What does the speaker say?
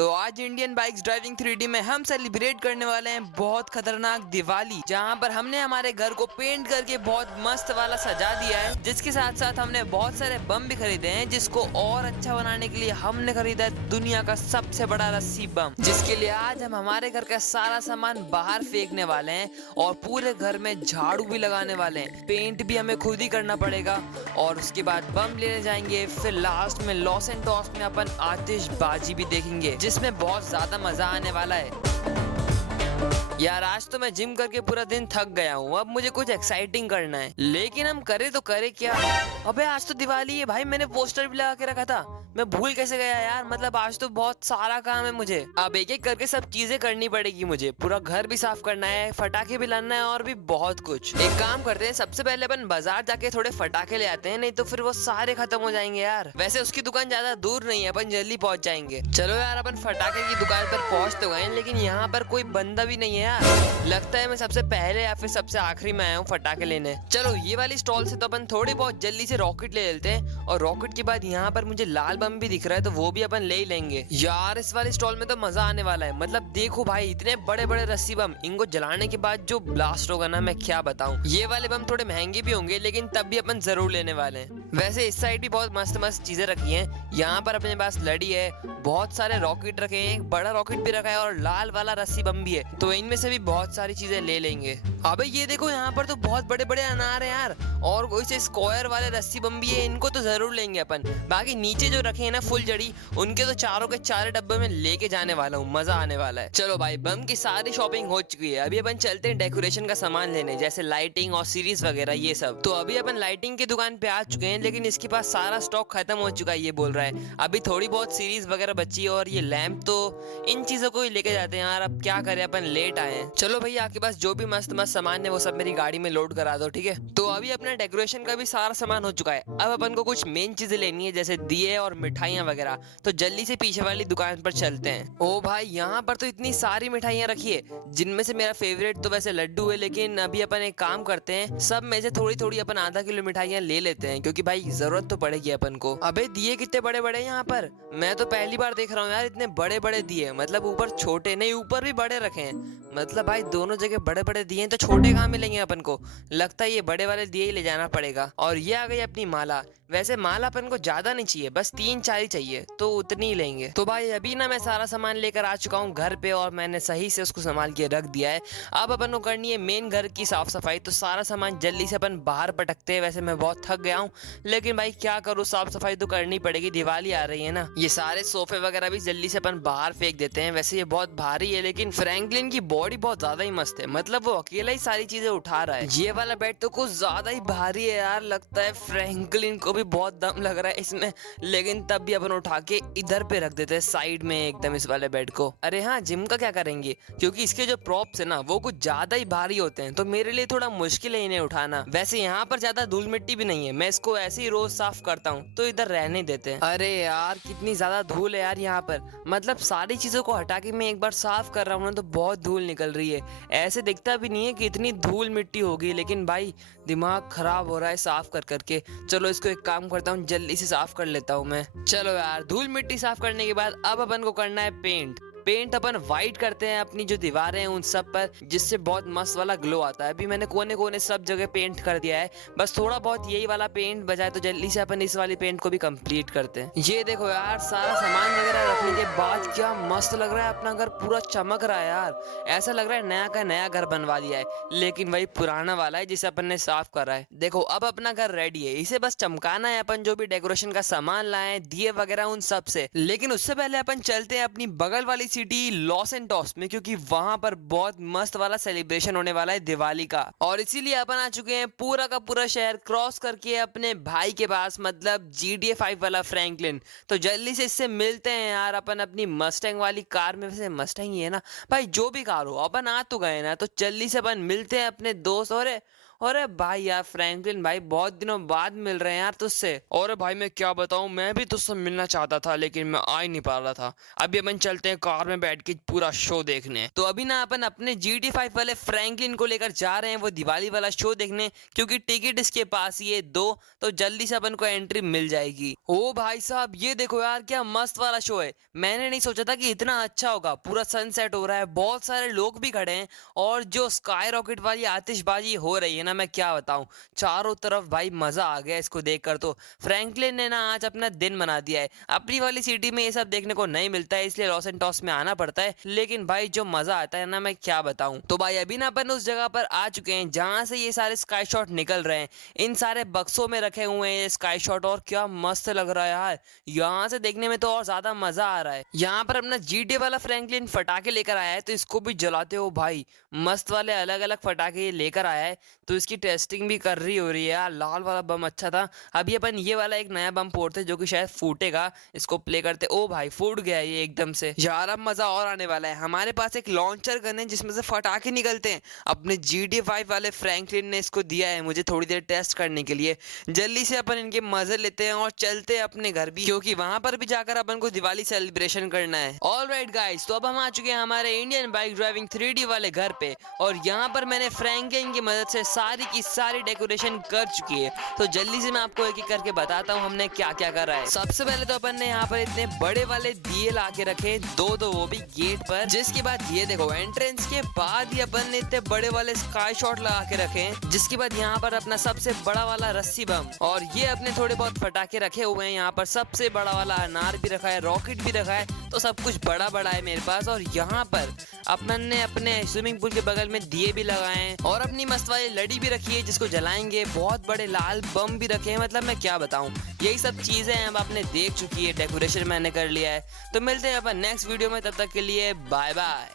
तो आज Indian bikes driving 3D में हम सेलिब्रेट करने वाले हैं बहुत खतरनाक दिवाली, जहां पर हमने हमारे घर को पेंट करके बहुत मस्त वाला सजा दिया है। जिसके साथ साथ हमने बहुत सारे बम भी खरीदे हैं, जिसको और अच्छा बनाने के लिए हमने खरीदा है दुनिया का सबसे बड़ा रस्सी बम, जिसके लिए आज हम हमारे घर का सारा सामान बाहर फेंकने वाले हैं और पूरे घर में झाड़ू भी लगाने वाले हैं। पेंट भी हमें खुद ही करना पड़ेगा और उसके बाद बम लेने जाएंगे। फिर लास्ट में लॉस एंड टॉस में अपन आतिशबाजी भी देखेंगे, जिसमें बहुत ज्यादा मजा आने वाला है। यार आज तो मैं जिम करके पूरा दिन थक गया हूँ, अब मुझे कुछ एक्साइटिंग करना है, लेकिन हम करें तो करें क्या। अबे आज तो दिवाली है भाई, मैंने पोस्टर भी लगा के रखा था, मैं भूल कैसे गया यार। मतलब आज तो बहुत सारा काम है मुझे, अब एक एक करके सब चीजें करनी पड़ेगी मुझे। पूरा घर भी साफ करना है, फटाके भी लाना है और भी बहुत कुछ। एक काम करते हैं, सबसे पहले अपन बाजार जाके थोड़े फटाके ले आते हैं, नहीं तो फिर वो सारे खत्म हो जाएंगे यार। वैसे उसकी दुकान ज्यादा दूर नहीं है, अपन जल्दी पहुंच जाएंगे। चलो यार अपन फटाके की दुकान पर पहुंच तो गए, लेकिन यहाँ पर कोई बंदा भी नहीं है यार। लगता है मैं सबसे पहले या फिर सबसे आखिरी में आया हूँ फटाके लेने। चलो ये वाली स्टॉल से तो अपन थोड़ी बहुत जल्दी से रॉकेट ले लेते हैं, और रॉकेट के बाद यहाँ पर मुझे लाल बम भी दिख रहा है, तो वो भी अपन ले ही लेंगे। यार इस वाली स्टॉल में तो मजा आने वाला है। मतलब देखो भाई, इतने बड़े बड़े रस्सी बम, इनको जलाने के बाद जो ब्लास्ट होगा ना, मैं क्या बताऊं। ये वाले बम थोड़े महंगे भी होंगे, लेकिन तब भी अपन जरूर लेने वाले हैं। वैसे इस साइड भी बहुत मस्त मस्त चीजें रखी हैं। यहाँ पर अपने पास लड़ी है, बहुत सारे रॉकेट रखे हैं, एक बड़ा रॉकेट भी रखा है और लाल वाला रस्सी बम भी है, तो इनमें से भी बहुत सारी चीजें ले लेंगे। अबे ये देखो, यहाँ पर तो बहुत बड़े बड़े अनार हैं यार, और कोई से स्क्वायर वाले रस्सी बम भी है, इनको तो जरूर लेंगे अपन। बाकी नीचे जो रखे हैं ना फुल जड़ी, उनके तो चारों के चार डब्बे में लेके जाने वाला हूँ, मजा आने वाला है। चलो भाई, बम की सारी शॉपिंग हो चुकी है, अभी अपन चलते हैं डेकोरेशन का सामान लेने, जैसे लाइटिंग और सीरीज वगैरह ये सब। तो अभी अपन लाइटिंग की दुकान पे आ चुके हैं, लेकिन इसके पास सारा स्टॉक खत्म हो चुका है, ये बोल रहा है। अभी थोड़ी बहुत सीरीज वगैरह बची है और ये लैंप, तो इन चीजों को ही लेके जाते हैं यार। अब क्या करें, अपन लेट आए हैं। चलो भैया, आपके पास जो भी मस्त मस्त सामान है वो सब मेरी गाड़ी में लोड करा दो, ठीक है। तो अभी अपना डेकोरेशन का भी सारा सामान हो चुका है, अब अपन को कुछ मेन चीजें लेनी है, जैसे दिए और मिठाइयाँ वगैरह। तो जल्दी से पीछे वाली दुकान पर चलते हैं। ओ भाई, यहाँ पर तो इतनी सारी मिठाइयाँ रखी है, जिनमें से मेरा फेवरेट तो वैसे लड्डू है, लेकिन अभी अपन एक काम करते हैं, सब में से थोड़ी थोड़ी अपन आधा किलो मिठाइयाँ ले लेते हैं, क्योंकि भाई जरूरत तो पड़ेगी अपन को। अबे दिए कितने बड़े बड़े यहाँ पर, मैं तो पहली बार देख रहा हूँ यार इतने बड़े बड़े दिए। मतलब ऊपर छोटे नहीं, ऊपर भी बड़े रखे हैं। मतलब भाई दोनों जगह बड़े बड़े दिए हैं, तो छोटे कहाँ मिलेंगे अपन को। लगता है ये बड़े वाले दिए ही ले जाना पड़ेगा। और ये आ गई अपनी माला। वैसे माला अपन को ज्यादा नहीं चाहिए, बस 3-4 ही चाहिए, तो उतनी ही लेंगे। तो भाई अभी ना मैं सारा सामान लेकर आ चुका हूँ घर पे, और मैंने सही से उसको संभाल के रख दिया है। अब अपन को करनी है मेन घर की साफ सफाई, तो सारा सामान जल्दी से अपन बाहर पटकते हैं। वैसे मैं बहुत थक गया हूँ, लेकिन भाई क्या करूँ, साफ सफाई तो करनी पड़ेगी, दिवाली आ रही है ना। ये सारे सोफे वगैरह भी जल्दी से अपन बाहर फेंक देते हैं। वैसे ये बहुत भारी है, लेकिन फ्रैंकलिन की बॉडी बहुत ज्यादा ही मस्त है, मतलब वो अकेला ही सारी चीजें उठा रहा है। ये वाला बेड तो कुछ ज्यादा ही भारी है यार, लगता है फ्रैंकलिन को भी बहुत दम लग रहा है इसमें, लेकिन तब भी अपन उठा के इधर पे रख देते हैं साइड में एकदम इस वाले बेड को। अरे हाँ, जिम का क्या करेंगे, क्योंकि इसके जो प्रॉप्स है ना वो कुछ ज्यादा ही भारी होते हैं, तो मेरे लिए थोड़ा मुश्किल है इन्हें उठाना। वैसे यहाँ पर ज्यादा धूल मिट्टी भी नहीं है, मैं इसको ऐसे ही रोज साफ करता हूँ, तो इधर रहने देते हैं। अरे यार कितनी ज्यादा धूल है यार यहाँ पर, मतलब सारी चीजों को हटा के मैं एक बार साफ कर रहा हूँ ना, तो बहुत धूल निकल रही है। ऐसे दिखता भी नहीं है कि इतनी धूल मिट्टी होगी, लेकिन भाई दिमाग खराब हो रहा है साफ कर करके। चलो इसको एक काम करता हूँ, जल्दी से साफ कर लेता हूँ मैं। चलो यार, धूल मिट्टी साफ करने के बाद अब अपन को करना है पेंट। पेंट अपन व्हाइट करते हैं अपनी जो दीवारें हैं उन सब पर, जिससे बहुत मस्त वाला ग्लो आता है। अभी मैंने कोने कोने सब जगह पेंट कर दिया है, बस थोड़ा बहुत यही वाला पेंट बचाए, तो जल्दी से अपन इस वाली पेंट को भी कंप्लीट करते हैं। ये देखो यार, सारा सामान वगैरह रखने के बाद क्या मस्त लग रहा है, अपना घर पूरा चमक रहा है यार। ऐसा लग रहा है नया का नया घर बनवा दिया है, लेकिन वही पुराना वाला है जिसे अपन ने साफ करा है। देखो अब अपना घर रेडी है, इसे बस चमकाना है अपन जो भी डेकोरेशन का सामान लाए, दिए वगैरह उन सब से। लेकिन उससे पहले अपन चलते हैं अपनी बगल वाली सिटी लॉस एंड टॉस में, क्योंकि वहां पर बहुत मस्त वाला सेलिब्रेशन होने वाला है दिवाली का, और इसीलिए अपन आ चुके हैं पूरा का पूरा शहर क्रॉस करके अपने भाई के पास, मतलब GTA 5 वाला फ्रैंकलिन। तो जल्दी से इससे मिलते हैं यार अपन अपनी मस्टैंग वाली कार में। वैसे मस्टैंग ही है ना भाई, जो भी कार हो, अपन आ तो गए ना, तो जल्दी से अपन मिलते हैं अपने दोस्त। और अरे भाई यार फ्रैंकलिन भाई, बहुत दिनों बाद मिल रहे हैं यार तुझसे। और भाई मैं क्या बताऊं, मैं भी तुझसे मिलना चाहता था लेकिन मैं आ ही नहीं पा रहा था। अभी अपन चलते हैं कार में बैठ के पूरा शो देखने। तो अभी ना अपन अपने GT5 वाले फ्रैंकलिन को लेकर जा रहे हैं वो दिवाली वाला शो देखने, क्योंकि टिकट इसके पास ही है 2, तो जल्दी से अपन को एंट्री मिल जाएगी। ओ भाई साहब, ये देखो यार क्या मस्त वाला शो है। मैंने नहीं सोचा था कि इतना अच्छा होगा। पूरा सनसेट हो रहा है, बहुत सारे लोग भी खड़े हैं, और जो स्काई रॉकेट वाली आतिशबाजी हो रही है ना, मैं क्या बताऊं, चारों तरफ भाई मजा आ गया इसको देखकर। तो फ्रैंकलिन ने ना आज अपना दिन मना दिया है। अपनी वाली सिटी में ये सब देखने को नहीं मिलता है, इसलिए लॉस एंटोस में आना पड़ता है, लेकिन भाई जो मजा आता है ना, मैं क्या बताऊं। तो भाई अभी ना अपन उस जगह पर आ चुके हैं जहां से ये सारे स्काई शॉट निकल रहे हैं। इन सारे बक्सों में रखे हुए हैं ये स्काई शॉट, और क्या मस्त लग रहा है यार। यहाँ से देखने में तो और ज्यादा मजा आ रहा है। यहाँ पर अपना GTA वाला फ्रैंकलिन फटाके लेकर आया है, तो इसको भी जलाते हो भाई। मस्त वाले अलग अलग फटाके ये लेकर आया है, तो इसकी टेस्टिंग भी कर रही हो रही है यार। लाल वाला बम अच्छा था। अभी अपन ये वाला एक नया बम फोड़ते जो कि शायद फूटेगा। इसको प्ले करते। ओ भाई फूट गया ये एकदम से। यार अब मजा और आने वाला है। हमारे पास एक लॉन्चर गन है जिसमें से फटाके निकलते हैं। अपने GTA5 वाले फ्रैंकलिन ने इसको दिया है मुझे थोड़ी देर टेस्ट करने के लिए। जल्दी से अपन इनके मजे लेते हैं और चलते हैं अपने घर भी, क्योंकि वहां पर भी जाकर अपन को दिवाली सेलिब्रेशन करना है। ऑलराइट गाइस, तो अब हम आ चुके हैं हमारे इंडियन बाइक ड्राइविंग 3D वाले घर पे, और यहाँ पर मैंने फ्रैंकलिन की मदद से सारी की सारी डेकोरेशन कर चुकी है। तो जल्दी से मैं आपको एक एक करके बताता हूँ हमने क्या क्या करा है। सबसे पहले तो अपन ने यहाँ पर इतने बड़े वाले दिए ला के रखे, दो वो भी गेट पर। जिसके बाद ये देखो एंट्रेंस के बाद ही अपन ने इतने बड़े वाले स्काई शॉट लगा के रखे हैं। जिसके बाद यहाँ पर अपना सबसे बड़ा वाला रस्सी बम, और ये अपने थोड़े बहुत फटाके रखे हुए हैं। यहाँ पर सबसे बड़ा वाला अनार भी रखा है, रॉकेट भी रखा है, तो सब कुछ बड़ा बड़ा है मेरे पास। और यहाँ पर अपन ने अपने स्विमिंग पूल के बगल में दिए भी लगाए हैं, और अपनी मस्त वाली लड़ी भी रखी है जिसको जलाएंगे। बहुत बड़े लाल बम भी रखे हैं, मतलब मैं क्या बताऊं। यही सब चीजें अब आपने देख चुकी है, डेकोरेशन मैंने कर लिया है। तो मिलते हैं अपन नेक्स्ट वीडियो में, तब तक के लिए बाय बाय।